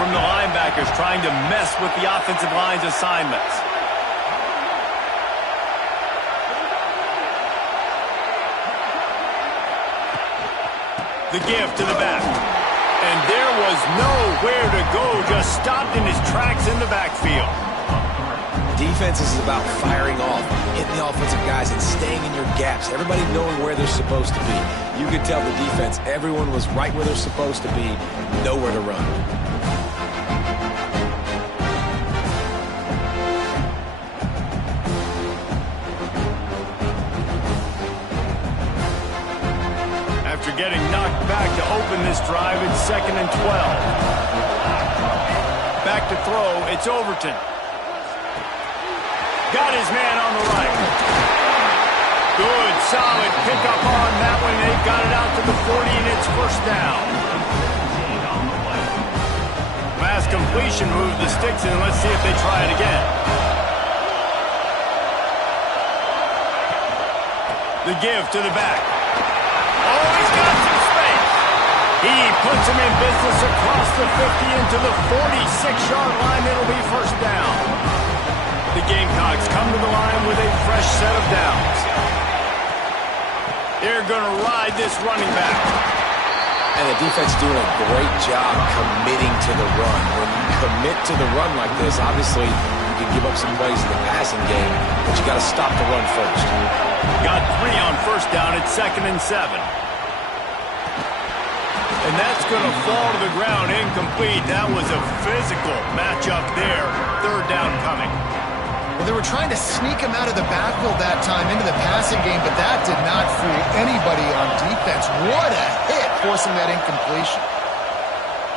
from the linebackers trying to mess with the offensive line's assignments. The give to the back. And there was nowhere to go, just stopped in his tracks in the backfield. Defense is about firing off, hitting the offensive guys and staying in your gaps. Everybody knowing where they're supposed to be. You could tell the defense, everyone was right where they're supposed to be, nowhere to run. After getting knocked back to open this drive, it's 2nd and 12. Back to throw, it's Overton. Got his man on the right. Good, solid pickup on that one. They got it out to the 40, and it's first down. Last completion moved the sticks in. Let's see if they try it again. The give to the back. Oh, he's got some space. He puts him in business across the 50 into the 46-yard line. It'll be first down. The Gamecocks come to the line with a fresh set of downs. They're going to ride this running back. And the defense doing a great job committing to the run. When you commit to the run like this, obviously you can give up some plays in the passing game, but you got to stop the run first. Got 3 on first down at 2nd and 7. And that's going to fall to the ground incomplete. That was a physical matchup there. 3rd down coming. Well, they were trying to sneak him out of the backfield that time into the passing game, but that did not fool anybody on defense. What a hit, forcing that incompletion.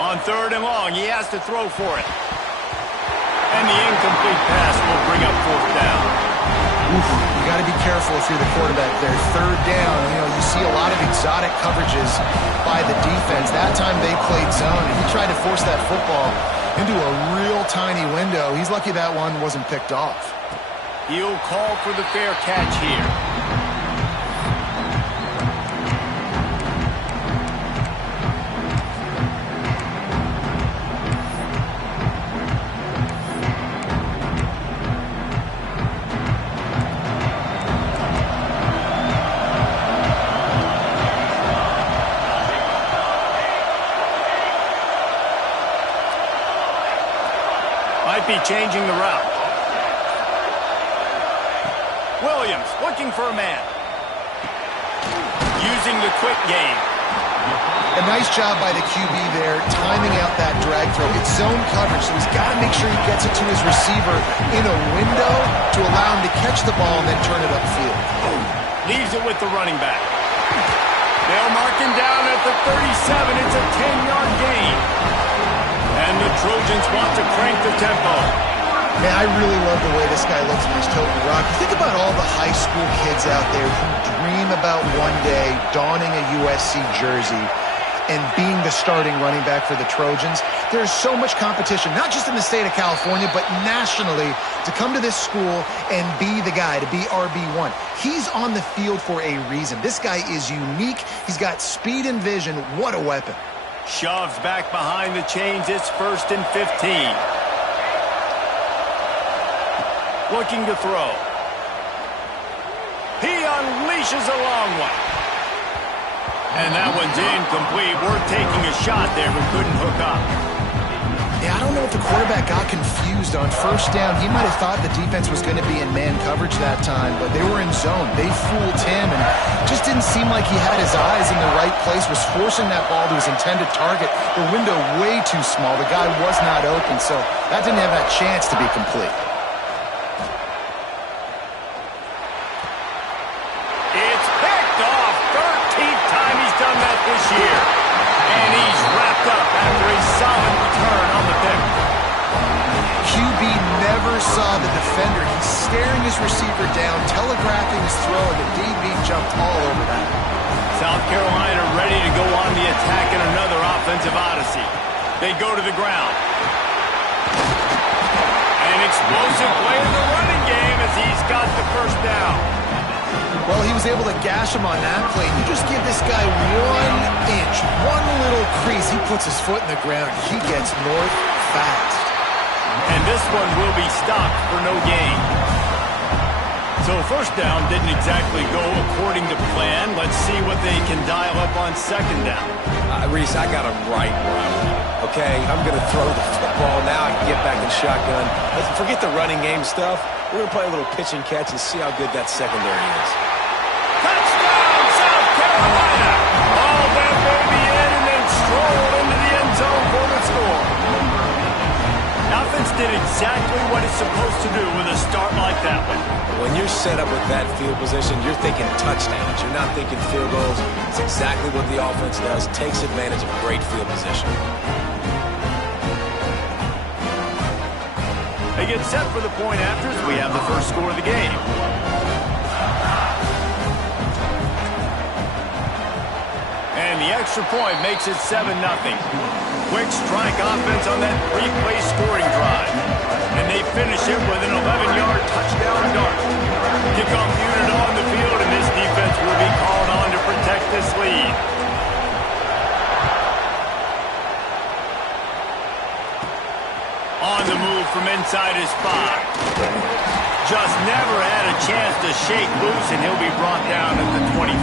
On 3rd and long, he has to throw for it. And the incomplete pass will bring up 4th down. You got to be careful if you're the quarterback there. 3rd down, you see a lot of exotic coverages by the defense. That time they played zone, and he tried to force that football into a real tiny window. He's lucky that one wasn't picked off. He'll call for the fair catch here. Might be changing the route. Williams looking for a man. Using the quick game. A nice job by the QB there, timing out that drag throw. It's zone coverage, so he's got to make sure he gets it to his receiver in a window to allow him to catch the ball and then turn it upfield. Leaves it with the running back. They'll mark him down at the 37. It's a 10-yard gain. And the Trojans want to crank the tempo. Man, I really love the way this guy looks when he's toting the rock. Think about all the high school kids out there who dream about one day donning a USC jersey and being the starting running back for the Trojans. There's so much competition, not just in the state of California, but nationally, to come to this school and be the guy, to be RB1. He's on the field for a reason. This guy is unique. He's got speed and vision. What a weapon. Shoves back behind the chains. It's 1st and 15. Looking to throw. He unleashes a long one. And that one's incomplete. Worth taking a shot there, but couldn't hook up. Yeah, I don't know if the quarterback got confused on first down. He might have thought the defense was going to be in man coverage that time, but they were in zone. They fooled him, and just didn't seem like he had his eyes in the right place, was forcing that ball to his intended target. The window way too small. The guy was not open, so that didn't have that chance to be complete. It's picked off. 13th time he's done that this year. And he's wrapped up after a solid return on the pick. QB never saw the defender. He's staring his receiver down, telegraphing his throw, and the DB jumped all over that. South Carolina ready to go on the attack in another offensive odyssey. They go to the ground. An explosive play in the running game as he's got the first down. Well, he was able to gash him on that play. You just give this guy 1 inch, one little crease. He puts his foot in the ground. He gets north, fast. And this one will be stopped for no gain. So first down didn't exactly go according to plan. Let's see what they can dial up on second down. Reese, I got him right where I want him. Okay, I'm going to throw the football. Now I can get back in shotgun. Let's forget the running game stuff. We're going to play a little pitch and catch and see how good that secondary is. Touchdown, South Carolina! All that baby in and then strolled into the end zone for the score. Offense did exactly what it's supposed to do with a start like that one. When you're set up with that field position, you're thinking touchdowns. You're not thinking field goals. It's exactly what the offense does. Takes advantage of great field position. They get set for the point afters. We have the first score of the game. And the extra point makes it 7-0. Quick strike offense on that three-play scoring drive. And they finish it with an 11-yard touchdown dart. Kickoff unit on the field, and this defense will be called on to protect this lead. On the move from inside his 5. Just never had a chance to shake loose, and he'll be brought down at the 24.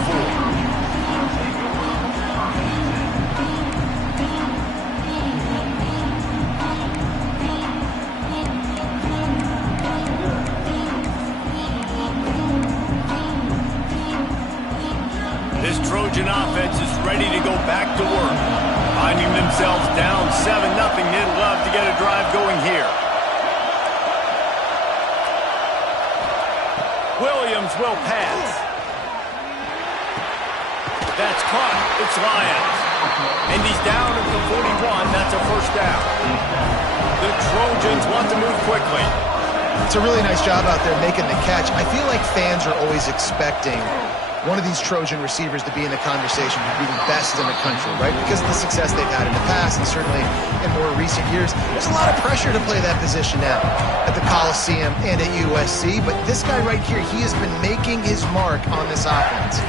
This Trojan offense is ready to go back to work. Finding themselves down 7-0, they'd love to get a drive going here. Williams will pass. That's caught. It's Lyons. And he's down at the 41. That's a first down. The Trojans want to move quickly. It's a really nice job out there making the catch. I feel like fans are always expecting one of these Trojan receivers to be in the conversation to be the best in the country, right? Because of the success they've had in the past and certainly in more recent years. There's a lot of pressure to play that position now at the Coliseum and at USC, but this guy right here, he has been making his mark on this offense.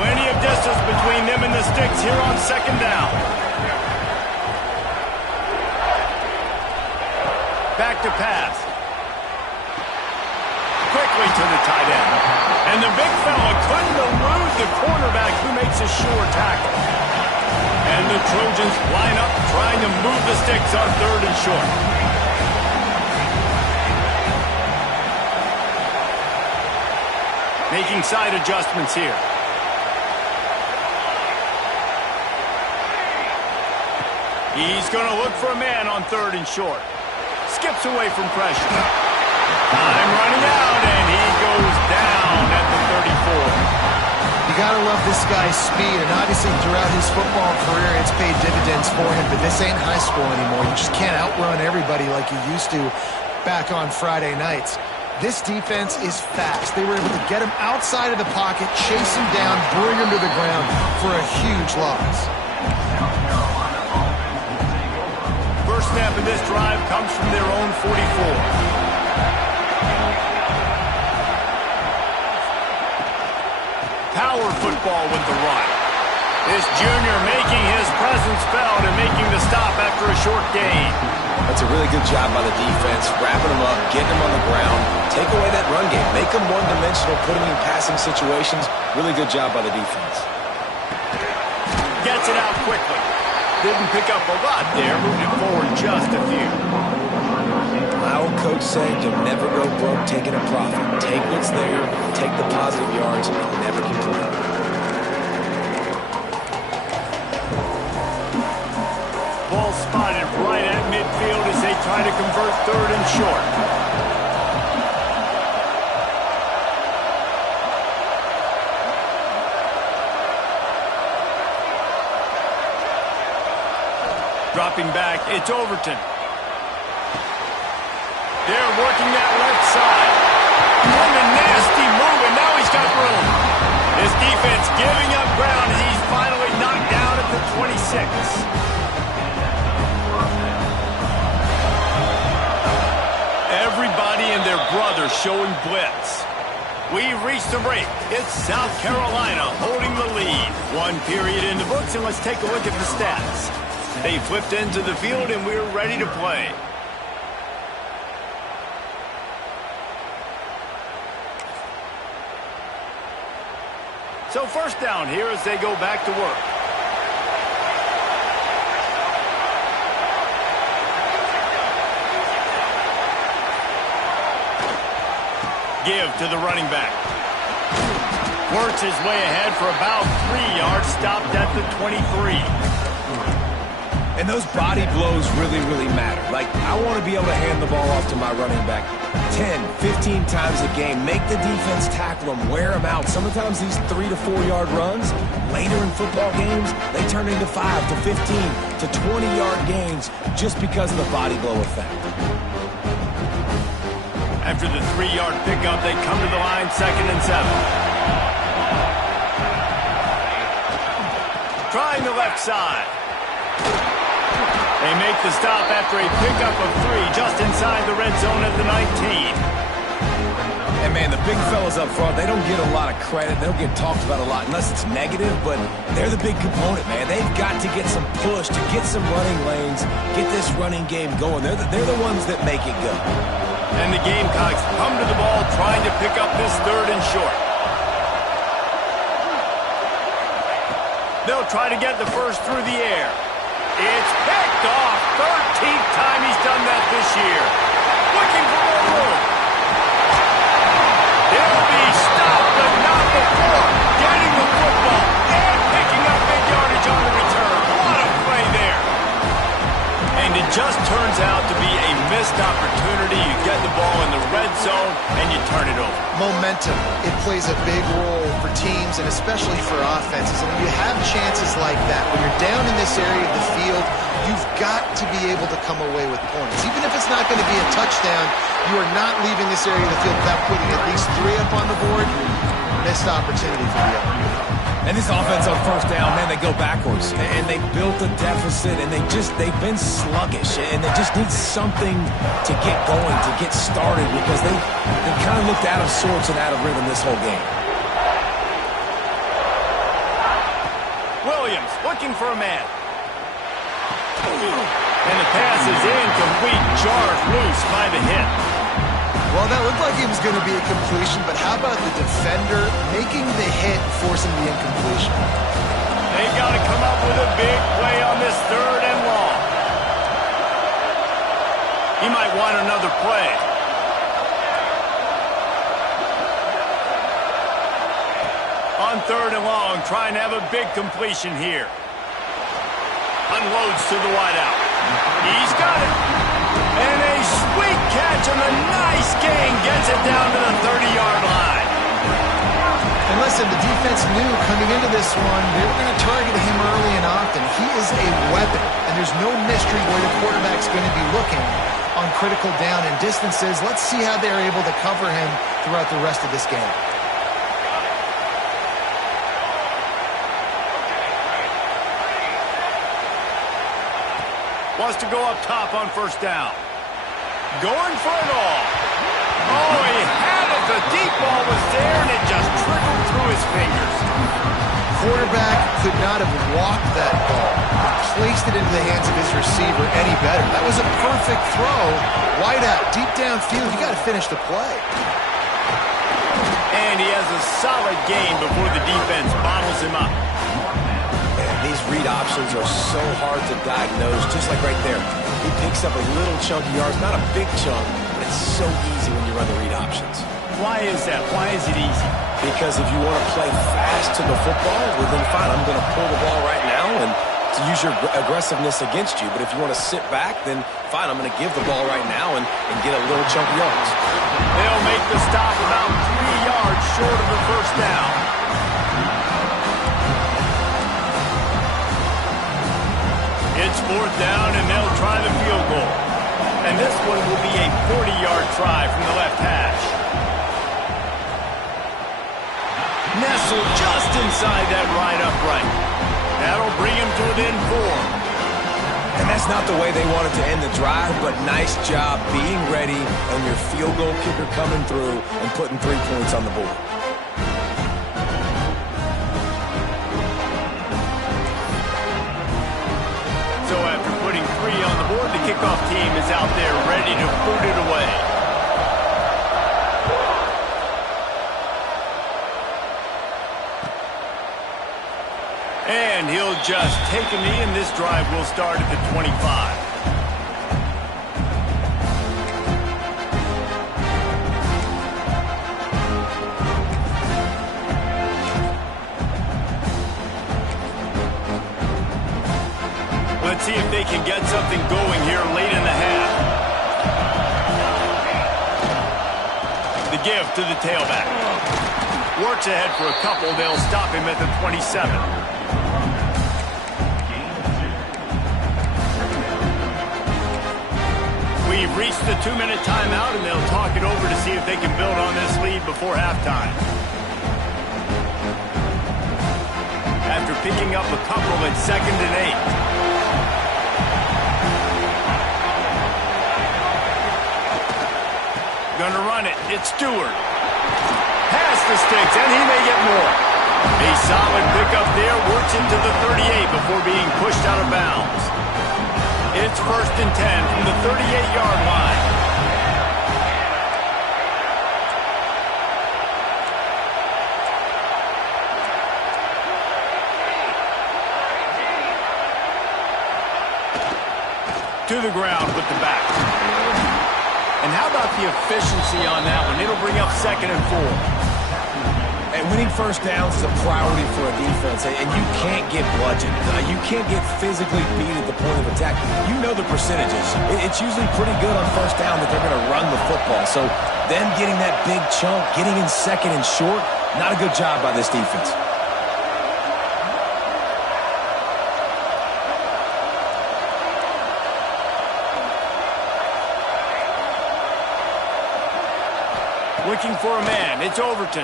Plenty of distance between them and the sticks here on second down. Back to pass. Quickly to the tight end. And the big fella couldn't elude the cornerback who makes a sure tackle. And the Trojans line up trying to move the sticks on third and short. Making side adjustments here. He's going to look for a man on third and short. Skips away from pressure. Time running out, and he goes down at the 34. You got to love this guy's speed, and obviously throughout his football career, it's paid dividends for him, but this ain't high school anymore. You just can't outrun everybody like you used to back on Friday nights. This defense is fast. They were able to get him outside of the pocket, chase him down, bring him to the ground for a huge loss. First snap of this drive comes from their own 44. Power football with the run. This junior making his presence felt and making the stop after a short gain. That's a really good job by the defense, wrapping them up, getting them on the ground, take away that run game, make them one-dimensional, put them in passing situations. Really good job by the defense. Gets it out quickly. Didn't pick up a lot there, moving forward just a few. My old coach said you'll never go broke taking a profit. Take what's there, take the positive yards, and never complain. Ball spotted right at midfield as they try to convert third and short. Dropping back, it's Overton. They're working that left side. And a nasty move, and now he's got room. His defense giving up ground as he's finally knocked down at the 26. Everybody and their brother showing blitz. We've reached the break. It's South Carolina holding the lead. One period in the books, and let's take a look at the stats. They flipped into the field, and we're ready to play. So first down here as they go back to work. Give to the running back. Works his way ahead for about 3 yards, stopped at the 23. And those body blows really, really matter. Like, I want to be able to hand the ball off to my running back 10, 15 times a game. Make the defense tackle them, wear them out. Sometimes these 3 to 4 yard runs, later in football games, they turn into 5 to 15 to 20 yard gains just because of the body blow effect. After the 3 yard pickup, they come to the line, 2nd and 7. Trying the left side. They make the stop after a pickup of 3 just inside the red zone at the 19. And, man, the big fellas up front, they don't get a lot of credit. They don't get talked about a lot unless it's negative, but they're the big component, man. They've got to get some push, to get some running lanes, get this running game going. They're the ones that make it go. And the Gamecocks come to the ball trying to pick up this 3rd and short. They'll try to get the first through the air. It's picked off. 13th time he's done that this year. Looking for more room. He'll be stopped, but not before getting the football and picking up big yardage on the return. What a play there. And it just turns out to be a missed opportunity. You get the ball in the red zone, and you turn it over. Momentum, it plays a big role for teams and especially for offenses. And when you have chances like that, when you're down in this area of the field, you've got to be able to come away with points. Even if it's not going to be a touchdown, you are not leaving this area of the field without putting at least 3 up on the board. Missed opportunity for the other. And this offense on first down, man, they go backwards. And they built a deficit, and they've been sluggish. And they just need something to get going, to get started, because they kind of looked out of sorts and out of rhythm this whole game. Williams looking for a man. And the pass is incomplete, jarred loose by the hit. Well, that looked like it was going to be a completion, but how about the defender making the hit, forcing the incompletion? They got to come up with a big play on this 3rd and long. He might want another play. On 3rd and long, trying to have a big completion here. Unloads to the wideout. He's got it. And a sweet catch on a nice gain gets it down to the 30-yard line. And listen, the defense knew coming into this one, they were going to target him early and often. He is a weapon, and there's no mystery where the quarterback's going to be looking on critical down and distances. Let's see how they're able to cover him throughout the rest of this game. Wants to go up top on first down. Going for it all. Oh, he had it. The deep ball was there, and it just trickled through his fingers. Quarterback could not have walked that ball, placed it into the hands of his receiver any better. That was a perfect throw. Wide out, deep downfield. You got to finish the play. And he has a solid gain before the defense bottles him up. These read options are so hard to diagnose, just like right there. He picks up a little chunky yards, not a big chunk, but it's so easy when you run the read options. Why is that? Why is it easy? Because if you want to play fast to the football, well then fine, I'm going to pull the ball right now and to use your aggressiveness against you. But if you want to sit back, then fine, I'm going to give the ball right now and get a little chunky yards. They'll make the stop about 3 yards short of the first down. It's 4th down, and they'll try the field goal. And this one will be a 40-yard try from the left hash. Nestled just inside that right upright. That'll bring him to within 4. And that's not the way they wanted to end the drive, but nice job being ready and your field goal kicker coming through and putting 3 points on the board. board, the kickoff team is out there ready to boot it away. And he'll just take a knee, and this drive will start at the 25. Let's see if they can get something going here late in the half. The give to the tailback. Works ahead for a couple. They'll stop him at the 27. We've reached the 2-minute timeout, and they'll talk it over to see if they can build on this lead before halftime. After picking up a couple at 2nd and 8. Gonna run it. It's Stewart. Past the sticks, and he may get more. A solid pickup there. Works into the 38 before being pushed out of bounds. It's 1st and 10 from the 38-yard line. To the ground with the back. And how about the efficiency on that one? It'll bring up 2nd and 4. And winning first downs is a priority for a defense, and you can't get bludgeoned. You can't get physically beat at the point of attack. You know the percentages. It's usually pretty good on first down that they're going to run the football. So them getting that big chunk, getting in 2nd and short, not a good job by this defense. Looking for a man. It's Overton.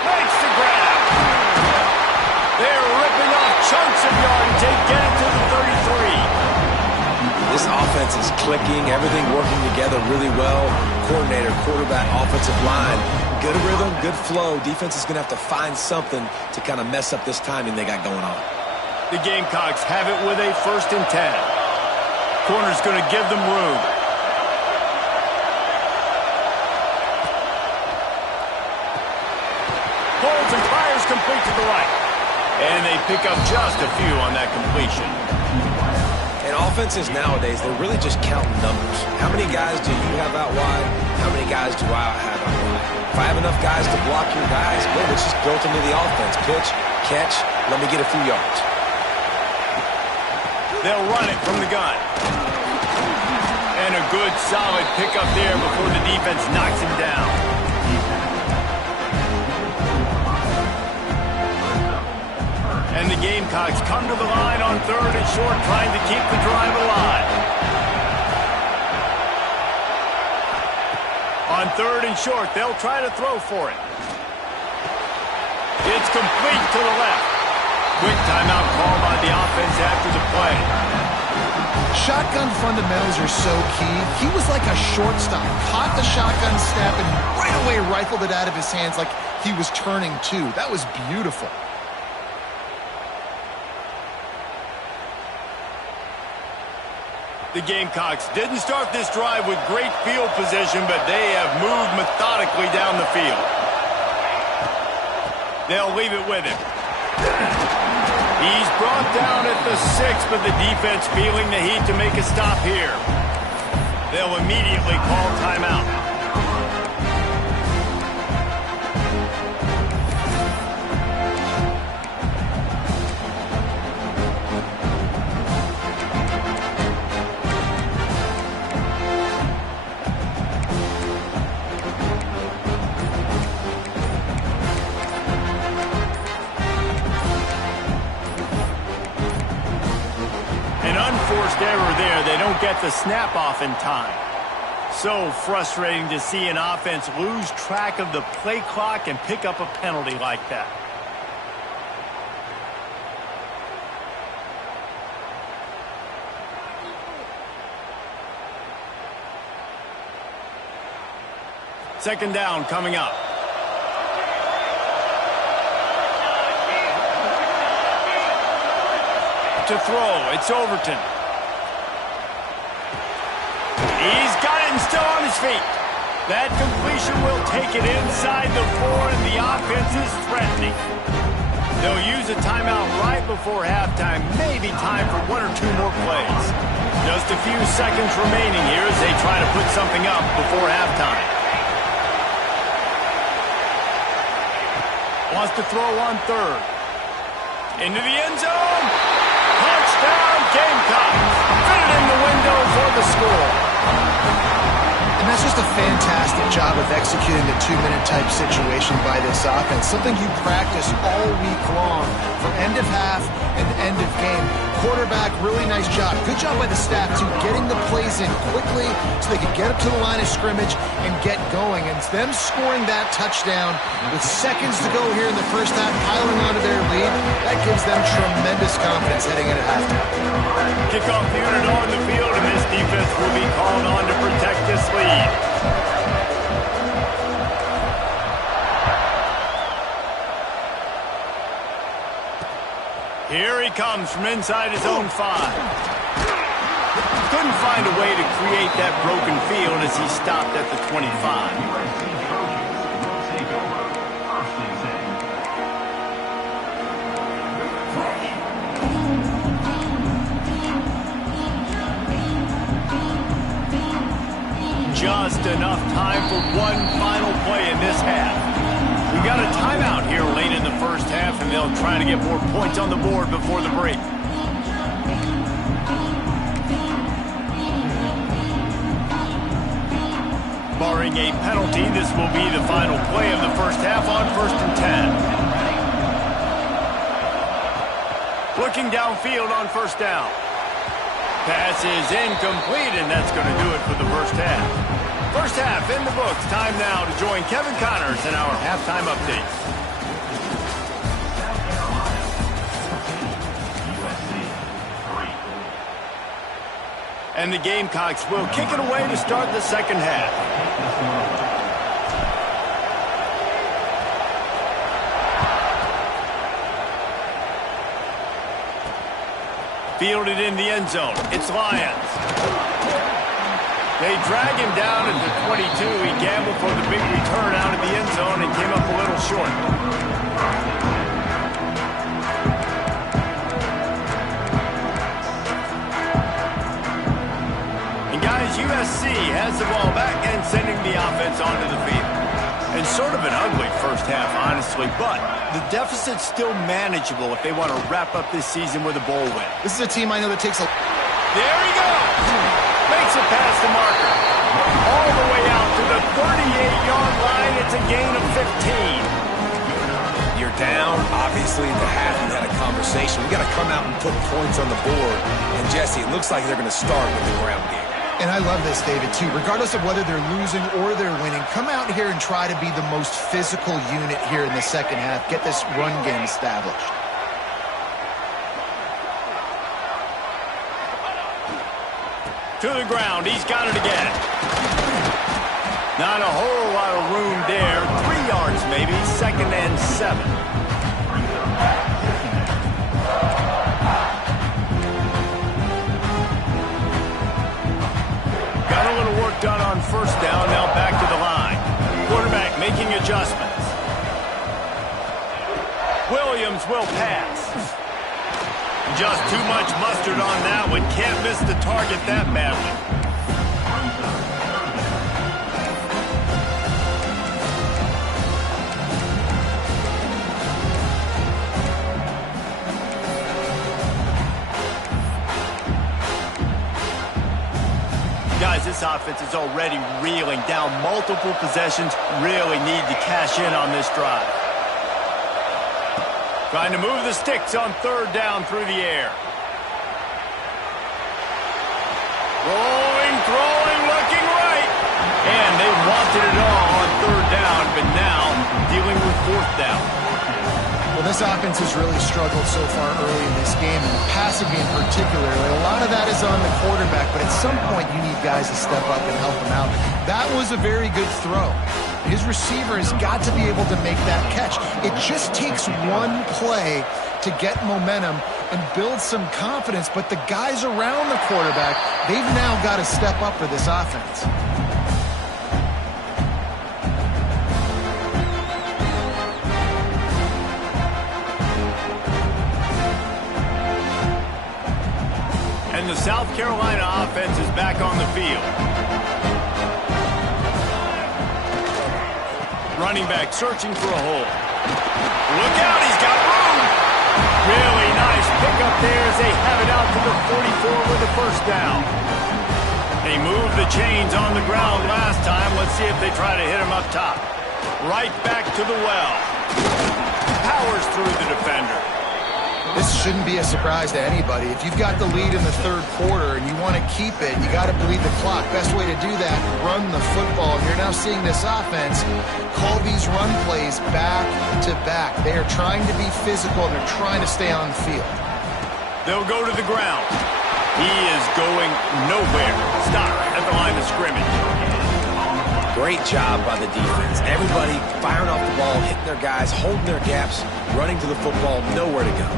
Makes the grab. They're ripping off chunks of yardage. They get it to the 33. This offense is clicking. Everything working together really well. Coordinator, quarterback, offensive line. Good rhythm, good flow. Defense is going to have to find something to kind of mess up this timing they got going on. The Gamecocks have it with a 1st and 10. Corner's going to give them room. Holds and fires complete to the right. And they pick up just a few on that completion. And offenses nowadays, they're really just counting numbers. How many guys do you have out wide? How many guys do I have out wide? If I have enough guys to block your guys, good, it's just built into the offense. Pitch, catch, let me get a few yards. They'll run it from the gun. And a good, solid pickup there before the defense knocks him down. And the Gamecocks come to the line on 3rd and short, trying to keep the drive alive. On 3rd and short, they'll try to throw for it. It's complete to the left. Quick timeout call by the offense after the play. Shotgun fundamentals are so key. He was like a shortstop. Caught the shotgun snap and right away rifled it out of his hands like he was turning two. That was beautiful. The Gamecocks didn't start this drive with great field position, but they have moved methodically down the field. They'll leave it with him. He's brought down at the 6, but the defense feeling the heat to make a stop here. They'll immediately call timeout. Unforced error there. They don't get the snap off in time. So frustrating to see an offense lose track of the play clock and pick up a penalty like that. Second down coming up. to throw. It's Overton. He's got it and still on his feet. That completion will take it inside the 4, and the offense is threatening. They'll use a timeout right before halftime. Maybe time for 1 or 2 more plays. Just a few seconds remaining here as they try to put something up before halftime. Wants to throw on 3rd. Into the end zone. Touchdown, Gamecocks. Fit it in the window for the score. And that's just a fantastic job of executing the 2-minute type situation by this offense. Something you practice all week long from end of half and end of game. Quarterback, really nice job. Good job by the staff, too, getting the plays in quickly so they could get up to the line of scrimmage and get going. And them scoring that touchdown with seconds to go here in the first half, piling onto their lead, that gives them tremendous confidence heading into halftime. Kickoff unit on the field, and this defense will be called on to protect this lead. Here he comes from inside his own 5. Couldn't find a way to create that broken field as he stopped at the 25. Just enough time for one final play in this half. We got a timeout here late in the first half, and they'll try to get more points on the board before the break. Barring a penalty, this will be the final play of the first half on 1st and 10. Looking downfield on 1st down. Pass is incomplete, and that's going to do it for the first half. First half in the books. Time now to join Kevin Connors in our halftime updates. And the Gamecocks will kick it away to start the second half. Fielded in the end zone. It's Lions. They drag him down at the 22. He gambled for the big return out of the end zone and came up a little short. And guys, USC has the ball back and sending the offense onto the field. And sort of an ugly first half, honestly, but the deficit's still manageable if they want to wrap up this season with a bowl win. This is a team I know that takes a... There he goes! Makes it past the marker. All the way out to the 38-yard line. It's a gain of 15. You're down. Obviously, at the half, you had a conversation. We got to come out and put points on the board. And, Jesse, it looks like they're going to start with the ground game. And I love this, David, too. Regardless of whether they're losing or they're winning, come out here and try to be the most physical unit here in the second half. Get this run game established. To the ground. He's got it again. Not a whole lot of room there. 3 yards maybe. 2nd and 7. Got a little work done on 1st down. Now back to the line. Quarterback making adjustments. Williams will pass. Just too much mustard on that one. Can't miss the target that badly. Guys, this offense is already reeling down multiple possessions. Really need to cash in on this drive. Trying to move the sticks on 3rd down through the air. Rolling, throwing, looking right. And they wanted it all on 3rd down, but now dealing with 4th down. Well, this offense has really struggled so far early in this game, and the passing game particularly. A lot of that is on the quarterback, but at some point you need guys to step up and help him out. That was a very good throw. His receiver has got to be able to make that catch. It just takes one play to get momentum and build some confidence, but the guys around the quarterback, they've now got to step up for this offense. And the South Carolina offense is back on the field. Running back searching for a hole. Look out, he's got room. Really nice pickup there as they have it out to the 44 with a first down. They moved the chains on the ground last time. Let's see if they try to hit him up top. Right back to the well. Powers through the defender. This shouldn't be a surprise to anybody. If you've got the lead in the third quarter and you want to keep it, you got to bleed the clock. Best way to do that, run the football. You're now seeing this offense call these run plays back to back. They are trying to be physical and they're trying to stay on the field. They'll go to the ground. He is going nowhere. Stop at the line of scrimmage. Great job by the defense. Everybody firing off the ball, hitting their guys, holding their gaps, running to the football, nowhere to go.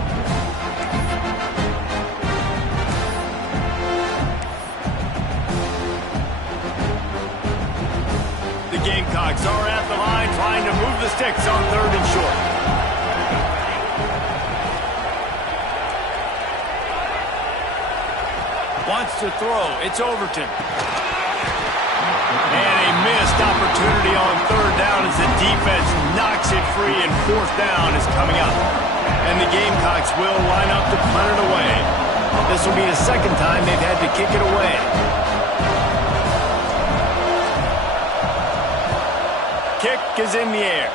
The Gamecocks are at the line trying to move the sticks on 3rd and short. Wants to throw. It's Overton. And a missed opportunity on 3rd down as the defense knocks it free and 4th down is coming up. And the Gamecocks will line up to punt it away. This will be the second time they've had to kick it away. Kick is in the air.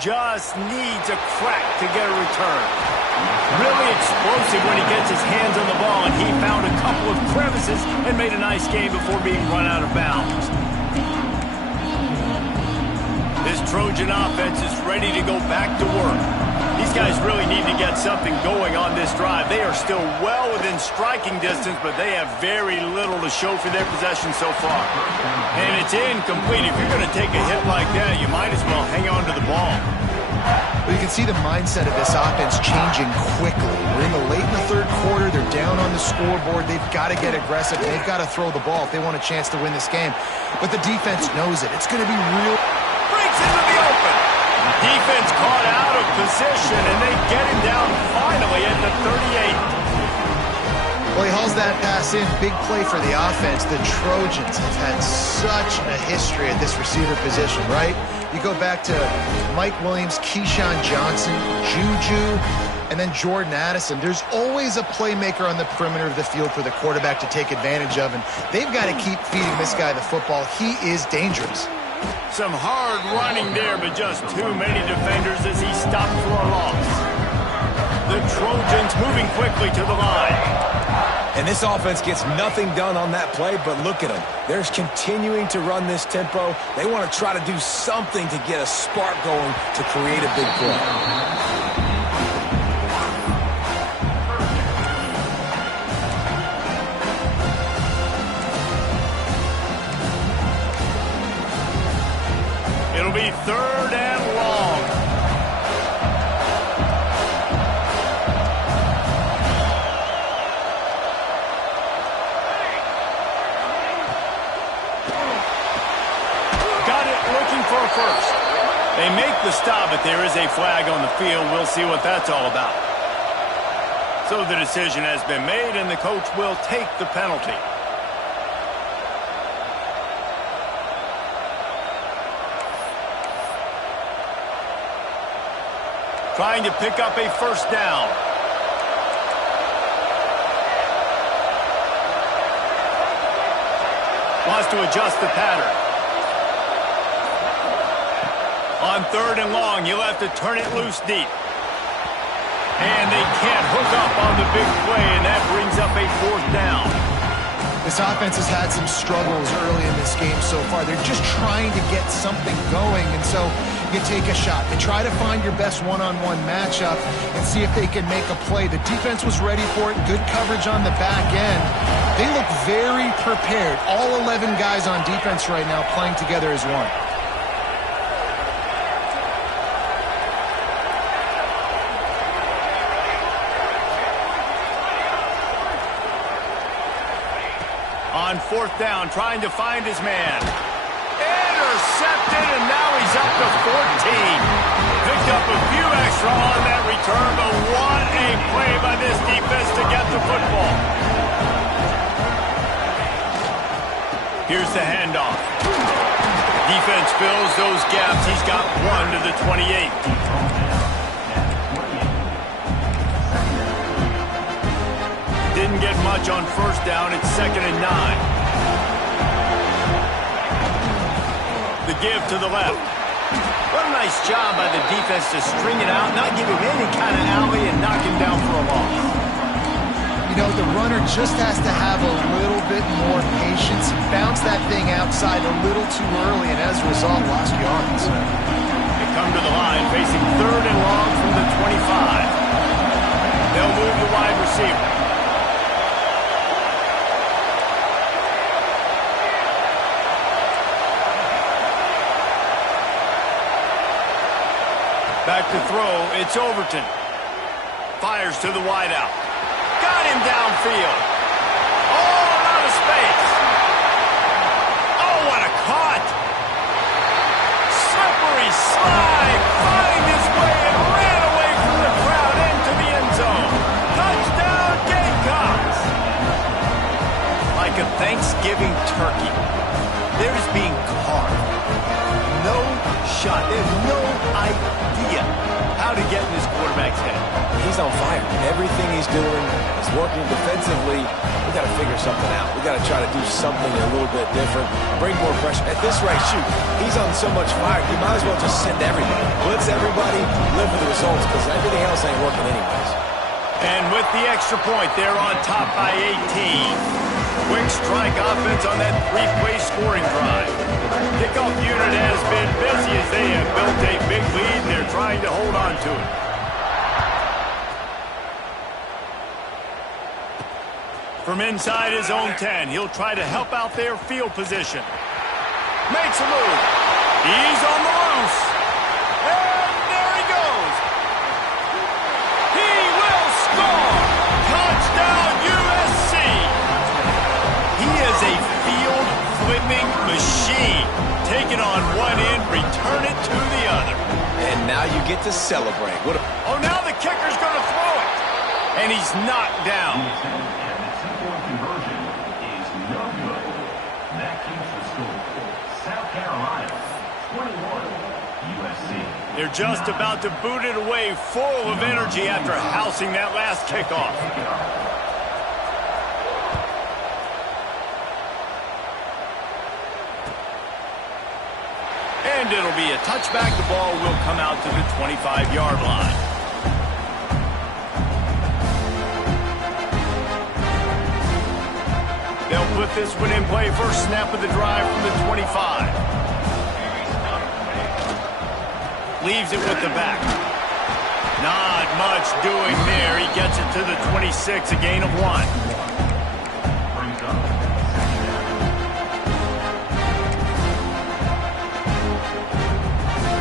Just needs a crack to get a return. Really explosive when he gets his hands on the ball, and he found a couple of crevices and made a nice game before being run out of bounds. This Trojan offense is ready to go back to work. These guys really need to get something going on this drive. They are still well within striking distance, but they have very little to show for their possession so far. And it's incomplete. If you're going to take a hit like that, you might as well hang on to the ball. Well, you can see the mindset of this offense changing quickly. We're in the third quarter. They're down on the scoreboard. They've got to get aggressive. They've got to throw the ball if they want a chance to win this game. But the defense knows it. It's going to be real. Breaks into the open. Defense caught out of position, and they get him down finally at the 38. Well, he hauls that pass in. Big play for the offense. The Trojans have had such a history at this receiver position, right? You go back to Mike Williams, Keyshawn Johnson, Juju, and then Jordan Addison. There's always a playmaker on the perimeter of the field for the quarterback to take advantage of, and they've got to keep feeding this guy the football. He is dangerous. Some hard running there, but just too many defenders as he stopped for a loss. The Trojans moving quickly to the line. And this offense gets nothing done on that play, but look at them. They're continuing to run this tempo. They want to try to do something to get a spark going to create a big play. It'll be 3rd and long. Got it, looking for a first. They make the stop, but there is a flag on the field. We'll see what that's all about. So the decision has been made, and the coach will take the penalty. Trying to pick up a first down. Wants to adjust the pattern. On 3rd and long, you'll have to turn it loose deep. And they can't hook up on the big play, and that brings up a 4th down. This offense has had some struggles early in this game so far. They're just trying to get something going, and so you take a shot. You try to find your best one-on-one matchup and see if they can make a play. The defense was ready for it. Good coverage on the back end. They look very prepared. All 11 guys on defense right now playing together as one. On fourth down, trying to find his man. Intercepted, and now he's up to 14. Picked up a few extra on that return, but what a play by this defense to get the football. Here's the handoff. Defense fills those gaps. He's got 1 to the 28. Didn't get much on first down. It's 2nd and 9. The give to the left. What a nice job by the defense to string it out, not give him any kind of alley, and knock him down for a loss. You know, the runner just has to have a little bit more patience. He bounced that thing outside a little too early, and as a result, lost yards. They come to the line, facing 3rd and long from the 25. They'll move the wide receiver. Back to throw, it's Overton. Fires to the wideout. Got him downfield. Oh, out of space. Oh, what a caught. Slippery slide. Find his way and ran away from the crowd into the end zone. Touchdown, Gamecocks. Like a Thanksgiving turkey, there's being carved. No shot. There's no idea how to get in this quarterback's head. He's on fire. Everything he's doing is working defensively. We got to figure something out. We got to try to do something a little bit different. Bring more pressure. At this rate, shoot, he's on so much fire. You might as well just send everybody. Blitz everybody, live with the results, because everything else ain't working anyways. And with the extra point, they're on top by 18. Quick strike offense on that 3-play scoring drive. Kickoff unit has been busy as they have built a big lead, and they're trying to hold on to it. From inside his own 10, he'll try to help out their field position. Makes a move. He's on the loose. And there he goes. He will score. Touchdown, USC. He is a field-flipping machine. Take it on one end, return it to the other. And now you get to celebrate. Oh, now the kicker's going to throw it. And he's knocked down. Conversion is no good. That keeps the score. South Carolina, 21, USC. They're just about to boot it away, full of energy after housing that last kickoff. And it'll be a touchback. The ball will come out to the 25-yard line. They'll put this one in play. First snap of the drive from the 25. Leaves it with the back. Not much doing there. He gets it to the 26, a gain of 1.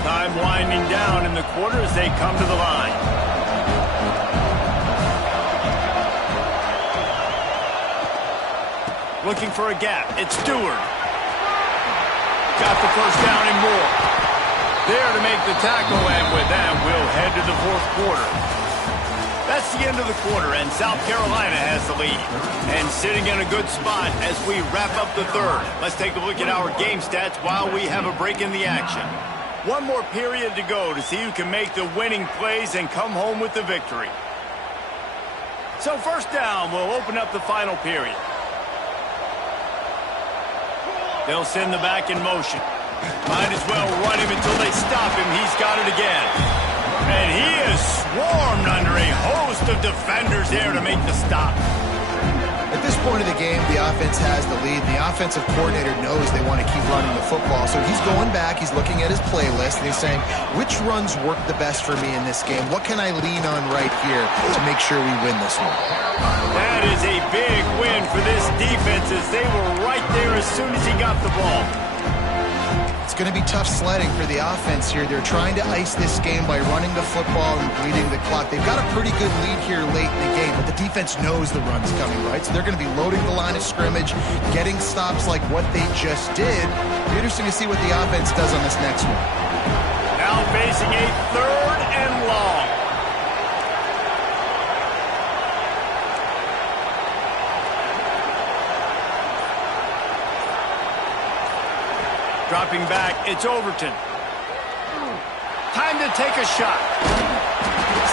Time winding down in the quarter as they come to the line. Looking for a gap. It's Stewart. Got the first down and more. There to make the tackle, and with that, we'll head to the fourth quarter. That's the end of the quarter, and South Carolina has the lead. And sitting in a good spot as we wrap up the third. Let's take a look at our game stats while we have a break in the action. One more period to go to see who can make the winning plays and come home with the victory. So first down, we'll open up the final period. They'll send the back in motion. Might as well run him until they stop him. He's got it again. And he is swarmed under a host of defenders there to make the stop. At this point of the game, the offense has the lead. The offensive coordinator knows they want to keep running the football. So he's going back, he's looking at his playlist, and he's saying, which runs work the best for me in this game? What can I lean on right here to make sure we win this one? That is a big win for this defense as they were right there as soon as he got the ball. It's going to be tough sledding for the offense here. They're trying to ice this game by running the football and bleeding the clock. They've got a pretty good lead here late in the game, but the defense knows the run's coming, right? So they're going to be loading the line of scrimmage, getting stops like what they just did. It'll be interesting to see what the offense does on this next one. Now facing a 3rd and long. Dropping back, it's Overton. Time to take a shot.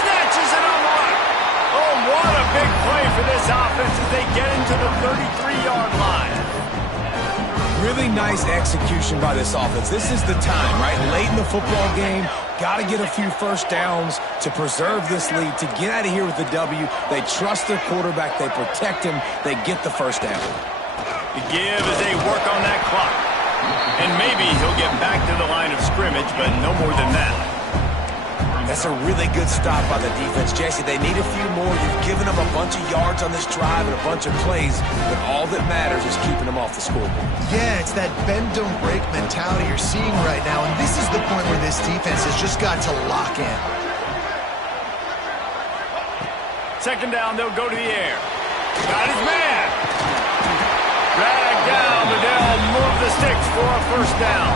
Snatches it on the run. Oh, what a big play for this offense as they get into the 33-yard line. Really nice execution by this offense. This is the time, right? Late in the football game, got to get a few first downs to preserve this lead, to get out of here with the W. They trust their quarterback. They protect him. They get the first down. The give as they work on that clock. And maybe he'll get back to the line of scrimmage, but no more than that. That's a really good stop by the defense. Jesse, they need a few more. You've given them a bunch of yards on this drive and a bunch of plays, but all that matters is keeping them off the scoreboard. Yeah, it's that bend, don't break mentality you're seeing right now, and this is the point where this defense has just got to lock in. 2nd down, they'll go to the air. Got his man. Dragged down, but they'll move the sticks for a first down.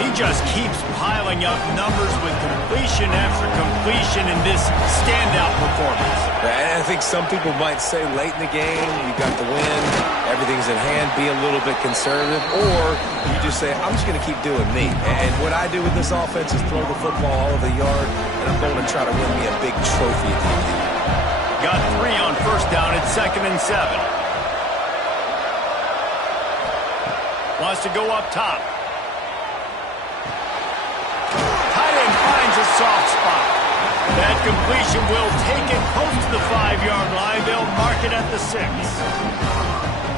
He just keeps piling up numbers with completion after completion in this standout performance. I think some people might say late in the game, you got the win, everything's in hand, be a little bit conservative, or you just say, I'm just going to keep doing me. And what I do with this offense is throw the football all over the yard, and I'm going to try to win me a big trophy at the end of the year. Got 3 on first down at 2nd and 7. Wants to go up top. Tight end finds a soft spot. That completion will take it close to the 5-yard line. They'll mark it at the 6.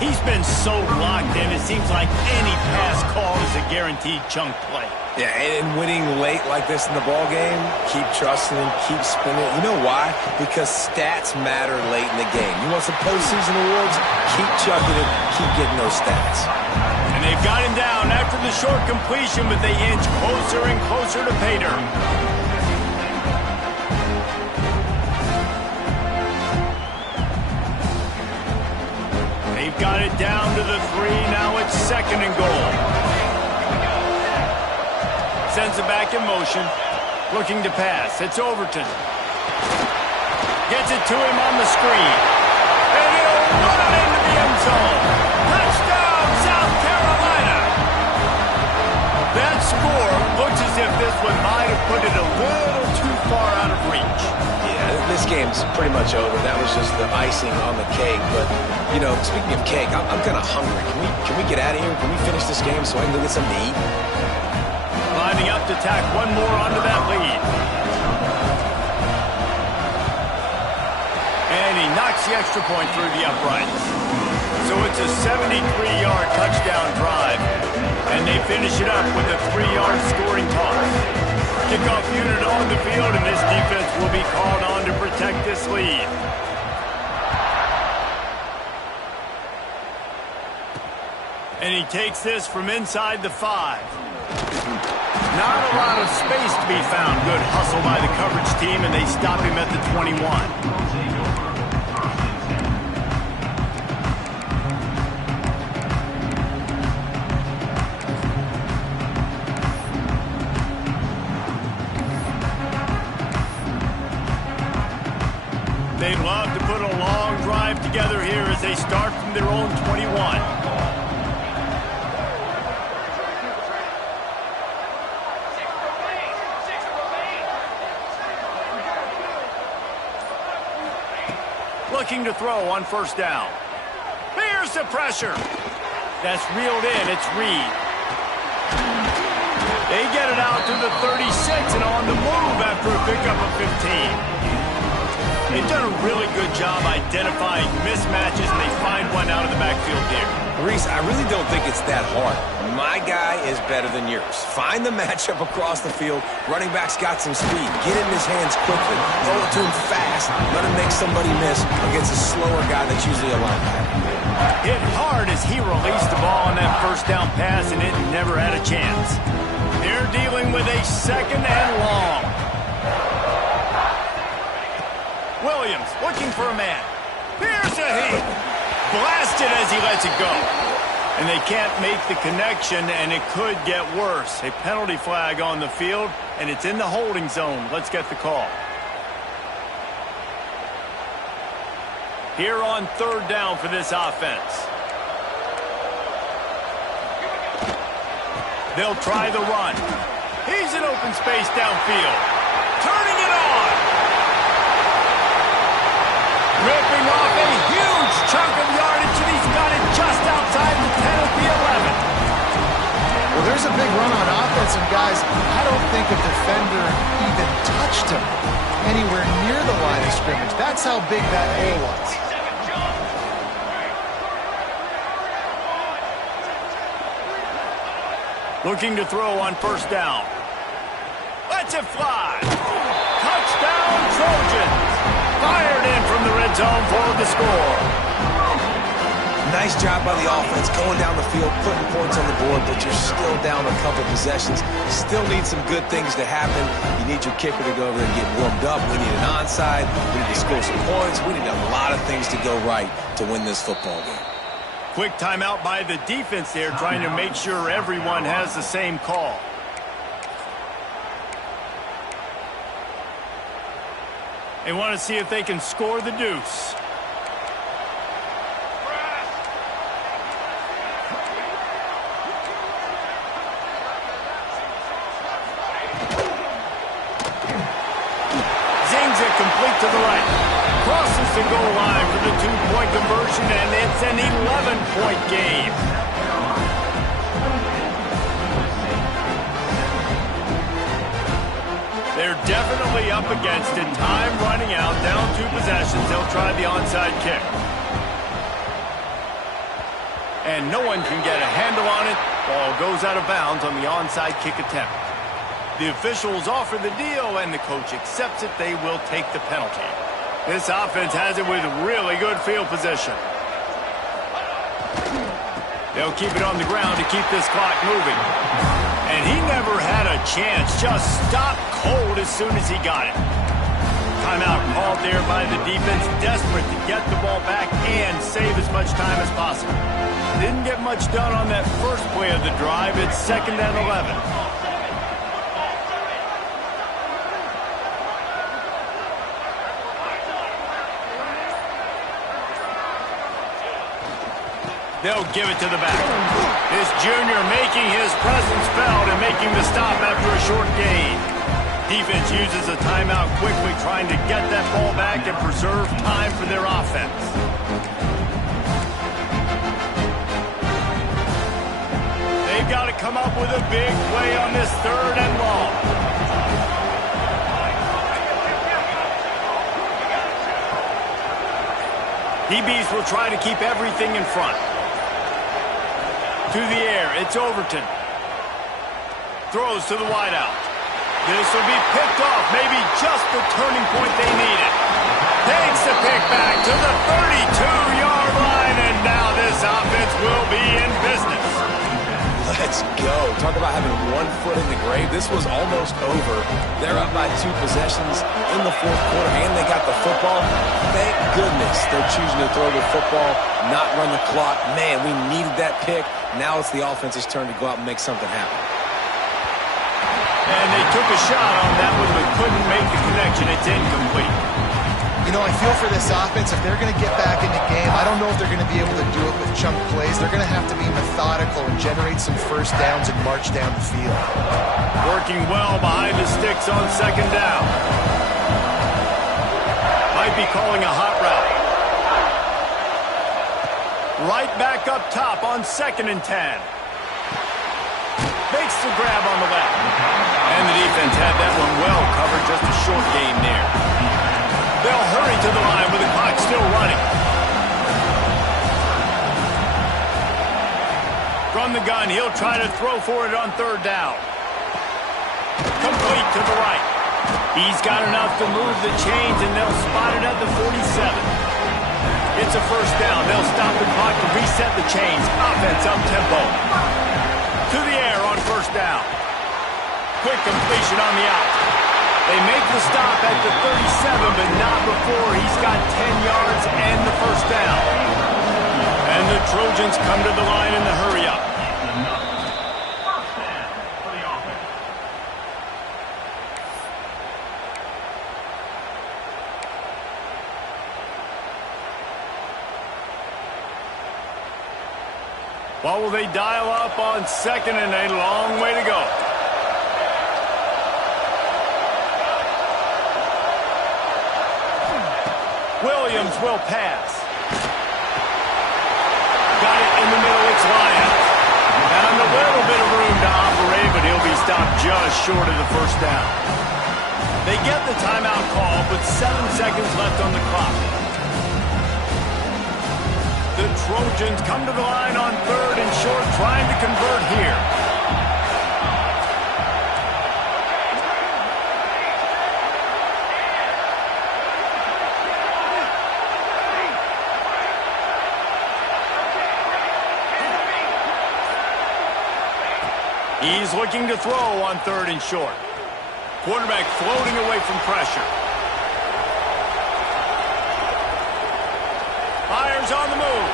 He's been so locked in, it seems like any pass call is a guaranteed chunk play. Yeah, and winning late like this in the ball game, keep trusting him, keep spinning. You know why? Because stats matter late in the game. You want some postseason awards? Keep chucking it, keep getting those stats. And they've got him down after the short completion, but they inch closer and closer to pay dirt. They've got it down to the 3. Now it's 2nd and goal. Sends it back in motion. Looking to pass. It's Overton. Gets it to him on the screen. And he'll run it into the end zone. Touchdown, South Carolina. That score looks as if this one might have put it a little too far out of reach. Yeah, this game's pretty much over. That was just the icing on the cake. But, you know, speaking of cake, I'm kind of hungry. Can we get out of here? Can we finish this game so I can go get something to eat? Lining up to tack one more onto that lead. And he knocks the extra point through the uprights. So it's a 73-yard touchdown drive. And they finish it up with a 3-yard scoring toss. Kickoff unit on the field, and this defense will be called on to protect this lead. And he takes this from inside the 5. Not a lot of space to be found. Good hustle by the coverage team, and they stop him at the 21. They'd love to put a long drive together here as they start from their own 21. Looking to throw on first down. Here's the pressure. That's reeled in. It's Reed. They get it out to the 36 and on the move after a pickup of 15. They've done a really good job identifying mismatches, and they find one out of the backfield here. Reese, I really don't think it's that hard. My guy is better than yours. Find the matchup across the field. Running back's got some speed. Get in his hands quickly. Throw it to him fast. Let him make somebody miss against a slower guy that's usually a linebacker. Hit hard as he released the ball on that first down pass, and it never had a chance. They're dealing with a second and long. Williams looking for a man. Here's a heat. Blasted as he lets it go. And they can't make the connection, and it could get worse. A penalty flag on the field, and it's in the holding zone. Let's get the call. Here on third down for this offense. They'll try the run. He's in open space downfield. Turning it on. Ripping off a huge chunk of yardage, and he's got it just outside the 10 at the 11. Well, there's a big run on offense, and guys, I don't think a defender even touched him anywhere near the line of scrimmage. That's how big that hole was. Looking to throw on first down. Lets it fly. Touchdown, Trojans. Fired in from the red zone for the score. Nice job by the offense going down the field, putting points on the board, but you're still down a couple possessions. Still need some good things to happen. You need your kicker to go over there and get warmed up. We need an onside. We need to score some points. We need a lot of things to go right to win this football game. Quick timeout by the defense there, trying to make sure everyone has the same call. They want to see if they can score the deuce. Zings it complete to the right. Crosses the goal line for the two-point conversion, and it's an 11-point game. They're definitely up against it. Time running out, down 2 possessions. They'll try the onside kick. And no one can get a handle on it. Ball goes out of bounds on the onside kick attempt. The officials offer the deal, and the coach accepts it. They will take the penalty. This offense has it with really good field position. They'll keep it on the ground to keep this clock moving. And he never had a chance. Just stopped cold as soon as he got it. Timeout called there by the defense, desperate to get the ball back and save as much time as possible. Didn't get much done on that first play of the drive. It's 2nd and 11. They'll give it to the back. This junior making his presence felt and making the stop after a short gain. Defense uses a timeout quickly, trying to get that ball back and preserve time for their offense. They've got to come up with a big play on this 3rd and long. DBs will try to keep everything in front. To the air, it's Overton. Throws to the wideout. This will be picked off, maybe just the turning point they needed. Takes the pick back to the 32-yard line, and now this offense will be in business. Let's go. Talk about having one foot in the grave. This was almost over. They're up by 2 possessions in the 4th quarter, and they got the football. Thank goodness they're choosing to throw the football, not run the clock. Man, we needed that pick. Now it's the offense's turn to go out and make something happen. And they took a shot on that one, but couldn't make the connection. It's incomplete. You know, I feel for this offense, if they're going to get back in the game, I don't know if they're going to be able to do it with chunk plays. They're going to have to be methodical and generate some first downs and march down the field. Working well behind the sticks on 2nd down. Might be calling a hot route. Right back up top on 2nd and 10. Makes the grab on the left. And the defense had that one well covered, just a short gain there. They'll hurry to From the gun, he'll try to throw for it on third down. Complete to the right. He's got enough to move the chains, and they'll spot it at the 47. It's a first down. They'll stop the clock to reset the chains. Offense up-tempo. To the air on first down. Quick completion on the out. They make the stop at the 37, but not before he's got 10 yards and the first down. And the Trojans come to the line in the hurry-up. What will they dial up on second and a long way to go? Williams will pass. Got it in the middle, it's Lyons. And a little bit of room to operate, but he'll be stopped just short of the first down. They get the timeout call, but 7 seconds left on the clock. The Trojans come to the line on third and short, trying to convert here. He's looking to throw on third and short. Quarterback floating away from pressure. Fires on the move.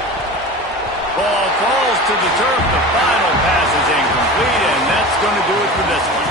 Ball falls to the turf. The final pass is incomplete, and that's going to do it for this one.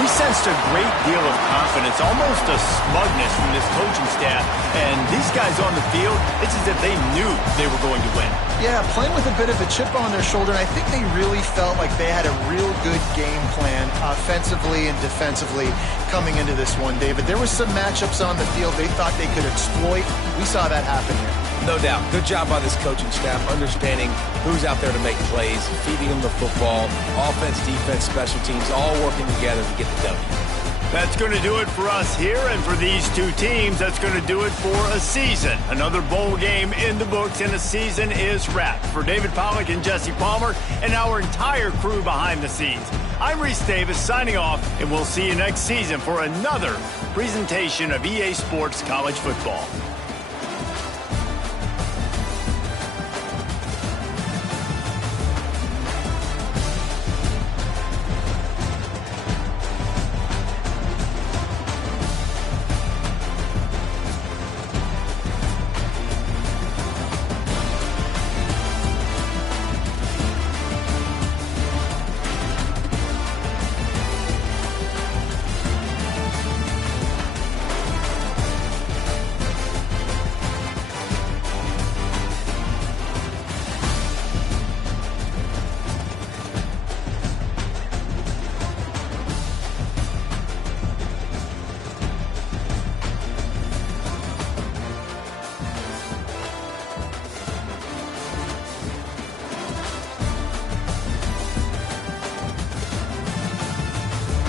We sensed a great deal of confidence, almost a smugness from this coaching staff. And these guys on the field, it's as if they knew they were going to win. Yeah, playing with a bit of a chip on their shoulder, and I think they really felt like they had a real good game plan offensively and defensively coming into this one, David. There were some matchups on the field they thought they could exploit. We saw that happen here. No doubt. Good job by this coaching staff, understanding who's out there to make plays, feeding them the football, offense, defense, special teams, all working together to get the W. That's going to do it for us here, and for these two teams, that's going to do it for a season. Another bowl game in the books, and a season is wrapped. For David Pollack and Jesse Palmer and our entire crew behind the scenes, I'm Reese Davis signing off, and we'll see you next season for another presentation of EA Sports College Football.